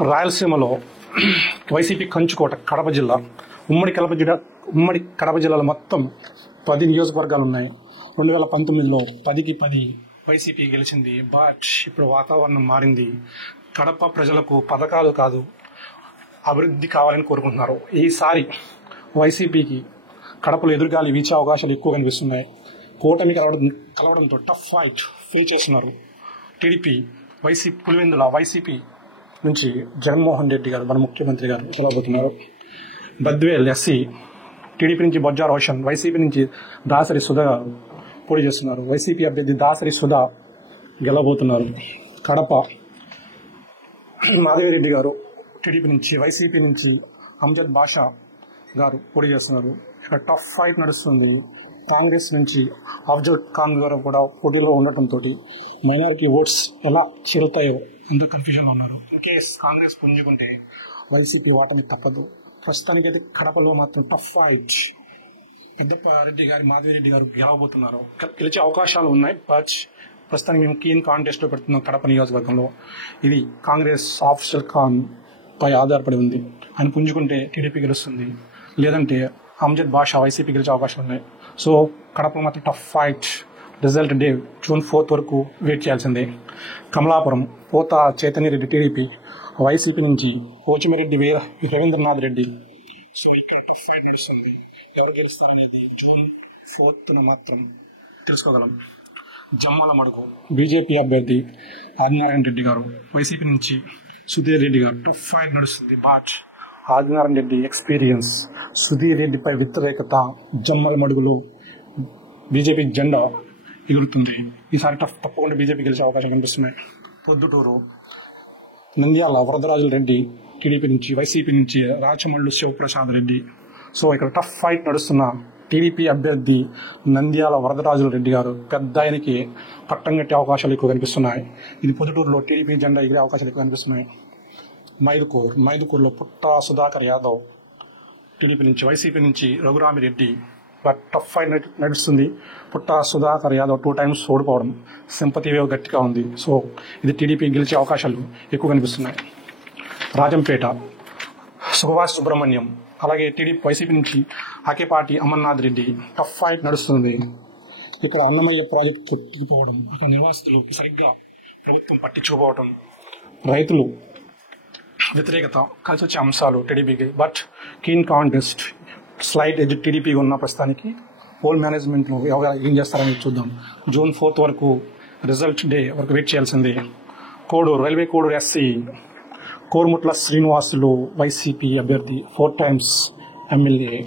రాయలసీమలో వైసీపీ కంచుకోట కడప జిల్లా. ఉమ్మడి కడప జిల్లాలో మొత్తం 10 నియోజకవర్గాలు ఉన్నాయి. 2019లో 10కి 10 వైసీపీ గెలిచింది. బట్ ఇప్పుడు వాతావరణం మారింది. కడప ప్రజలకు పథకాలు కాదు, అభివృద్ధి కావాలని కోరుకుంటున్నారు. ఈసారి వైసీపీకి కడపలో ఎదురుగాలి వీచే అవకాశాలు ఎక్కువ కనిపిస్తున్నాయి. కూటమి కలవడంతో టఫ్ ఫైట్ ఫేస్ చేస్తున్నారు. టీడీపీ పులివెందుల వైసీపీ నుంచి జగన్మోహన్ రెడ్డి గారు, మన ముఖ్యమంత్రి గారు గెలవబోతున్నారు. బద్వేల్ ఎస్సీ టీడీపీ నుంచి బొజ్జా రోషన్, వైసీపీ నుంచి దాసరి సుధా గారు పోటీ చేస్తున్నారు. వైసీపీ అభ్యర్థి దాసరి సుధా గెలవబోతున్నారు. కడప మాధవిరెడ్డి గారు టీడీపీ నుంచి, వైసీపీ నుంచి అంజద్ బాషా గారు పోటీ చేస్తున్నారు. ఇక్కడ టఫ్ ఫైట్ నడుస్తుంది. కాంగ్రెస్ నుంచి అఫ్జల్ ఖాన్ గారు కూడా పోటీలో ఉండటంతో మైనారిటీ ఓట్స్ ఎలా చేరుతాయో ఎందుకు కన్ఫ్యూజన్లో ఉన్నారు. ఇన్కేస్ కాంగ్రెస్ పుంజుకుంటే వైసీపీ ఓటమి తప్పదు. ప్రస్తుతానికి అయితే కడపలో మాత్రం టఫ్ ఫైట్. పెద్దరెడ్డి గారు, మాధవిరెడ్డి గారు గెలవబోతున్నారు. గెలిచే అవకాశాలు ఉన్నాయి. బట్ ప్రస్తుతానికి మేము కీన్ కాంటెస్ట్ లో పెడుతున్నాం. కడప నియోజకవర్గంలో ఇది కాంగ్రెస్ అఫ్జల్ ఖాన్ పై ఆధారపడి ఉంది. ఆయన పుంజుకుంటే టీడీపీ గెలుస్తుంది, లేదంటే అంజద్ బాషా వైసీపీ గెలిచే అవకాశాలు ఉన్నాయి. సో కడప మాత్రం tough fight. Result day June 4 వరకు వెయిట్ చేయాల్సిందే. కమలాపురం పోతా చైతన్యరెడ్డి టీడీపీ, వైసీపీ నుంచి పోచిమిరెడ్డి రవీంద్రనాథ్ రెడ్డి. సో ఇక్కడ టఫ్ ఫైట్ నడుస్తుంది. ఎవరు గెలుస్తారనేది June 4న మాత్రం తెలుసుకోగలం. జమ్మల మడుగు బీజేపీ అభ్యర్థి ఆదినారాయణ రెడ్డి గారు, వైసీపీ నుంచి సుధీర్ రెడ్డి గారు. టఫ్ ఫైట్ నడుస్తుంది. బట్ ఆదినారాయణ రెడ్డి ఎక్స్పీరియన్స్, సుధీర్ రెడ్డిపై వ్యతిరేకత, జమ్మల మడుగులో బీజేపీ జెండా ఎగురుతుంది. ఈసారి తప్పకుండా బీజేపీ గెలిచే అవకాశం కనిపిస్తున్నాయి. పొద్దుటూరు నంద్యాల వరదరాజుల రెడ్డి టీడీపీ నుంచి, వైసీపీ నుంచి రాచమల్లు శివప్రసాద్ రెడ్డి. సో ఇక్కడ టఫ్ ఫైట్ నడుస్తున్న టీడీపీ అభ్యర్థి నంద్యాల వరదరాజుల రెడ్డి గారు పెద్ద ఆయనకి పట్టం కట్టే అవకాశాలు ఎక్కువ కనిపిస్తున్నాయి. ఇది పొద్దుటూరులో టీడీపీ జెండా ఎగిరే అవకాశాలు ఎక్కువ కనిపిస్తున్నాయి. మైదుకూరులో పుట్టా సుధాకర్ యాదవ్ టీడీపీ నుంచి, వైసీపీ నుంచి రఘురామిరెడ్డి. బట్ టఫ్ ఫైట్ నడుస్తుంది. పుట్టా సుధాకర్ యాదవ్ 2 times ఓడిపోవడం, సింపతి వేవ్ గట్టిగా ఉంది. సో ఇది టీడీపీ గెలిచే అవకాశాలు ఎక్కువ కనిపిస్తున్నాయి. రాజంపేట సుభాష్ సుబ్రహ్మణ్యం, అలాగే వైసీపీ నుంచి ఆకేపాటి అమర్నాథ్ రెడ్డి. టఫ్ ఫైట్ నడుస్తుంది. ఇక్కడ అన్నమయ్య ప్రాజెక్టు చుట్టుకుపోవడం, అక్కడ నిర్వాసితులు సరిగ్గా ప్రభుత్వం పట్టించుకోవడం, రైతులు వ్యతిరేకత కలిసి వచ్చే అంశాలు టీడీపీకి. But keen contest slight edge TDP ఉన్న ప్రస్తుతానికి. పోల్ మేనేజ్మెంట్లో ఎవరు ఏం చేస్తారని చూద్దాం. June 4 వరకు రిజల్ట్ డే వరకు వెయిట్ చేయాల్సిందే. Railway Koduru SC Korumutla Srinivasulu YCP అభ్యర్థి, 4 times ఎమ్మెల్యే.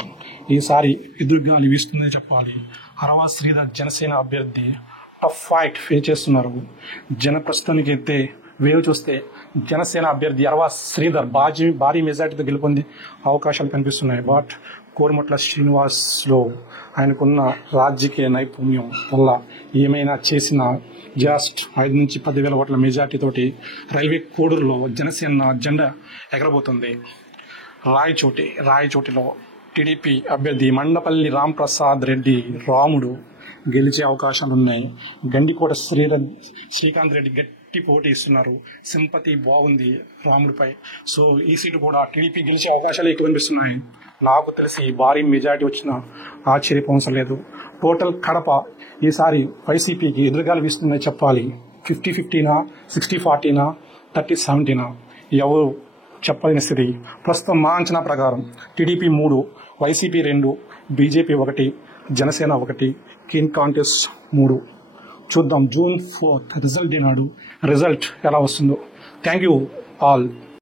ఈసారి ఎదురుగాలి వీస్తుందని చెప్పాలి. హరవా శ్రీధర్ జనసేన అభ్యర్థి టఫ్ ఫైట్ ఫేస్ చేస్తున్నారు. ప్రస్తుతానికి అయితే వేవ్ చూస్తే జనసేన అభ్యర్థి అరవా శ్రీధర్ భారీ మెజార్టీతో గెలుపొందే అవకాశాలు కనిపిస్తున్నాయి. బట్ కోరుముట్ల శ్రీనివాస్లో ఆయనకున్న రాజకీయ నైపుణ్యం వల్ల ఏమైనా చేసిన జస్ట్ 5 నుంచి 10,000 ఓట్ల మెజార్టీతోటి రైల్వే కోడూరులో జనసేన జెండా ఎగరబోతుంది. రాయచోటిలో టీడీపీ అభ్యర్థి మండపల్లి రాంప్రసాద్ రెడ్డి రాముడు గెలిచే అవకాశాలున్నాయి. గండికోట శ్రీకాంత్ రెడ్డి గట్టి పోటీ ఇస్తున్నారు. సింపతి బాగుంది రాముడిపై. సో ఈ సీటు కూడా టీడీపీ గెలిచే అవకాశాలు ఎక్కువ కనిపిస్తున్నాయి. నాకు తెలిసి భారీ మెజార్టీ వచ్చిన ఆశ్చర్యపోవడం లేదు. టోటల్ కడప ఈసారి వైసీపీకి ఎదురుగాలు వీస్తుందని చెప్పాలి. 50-50నా, 60-40నా, 30-70నా ఎవరు చెప్పలేని స్థితి. ప్రస్తుతం మా అంచనా ప్రకారం TDP 3, YCP 2, BJP 1, Janasena 1, keen contest 3. చూద్దాం June 4 రిజల్ట్ డే నాడు రిజల్ట్ ఎలా వస్తుందో. Thank you all.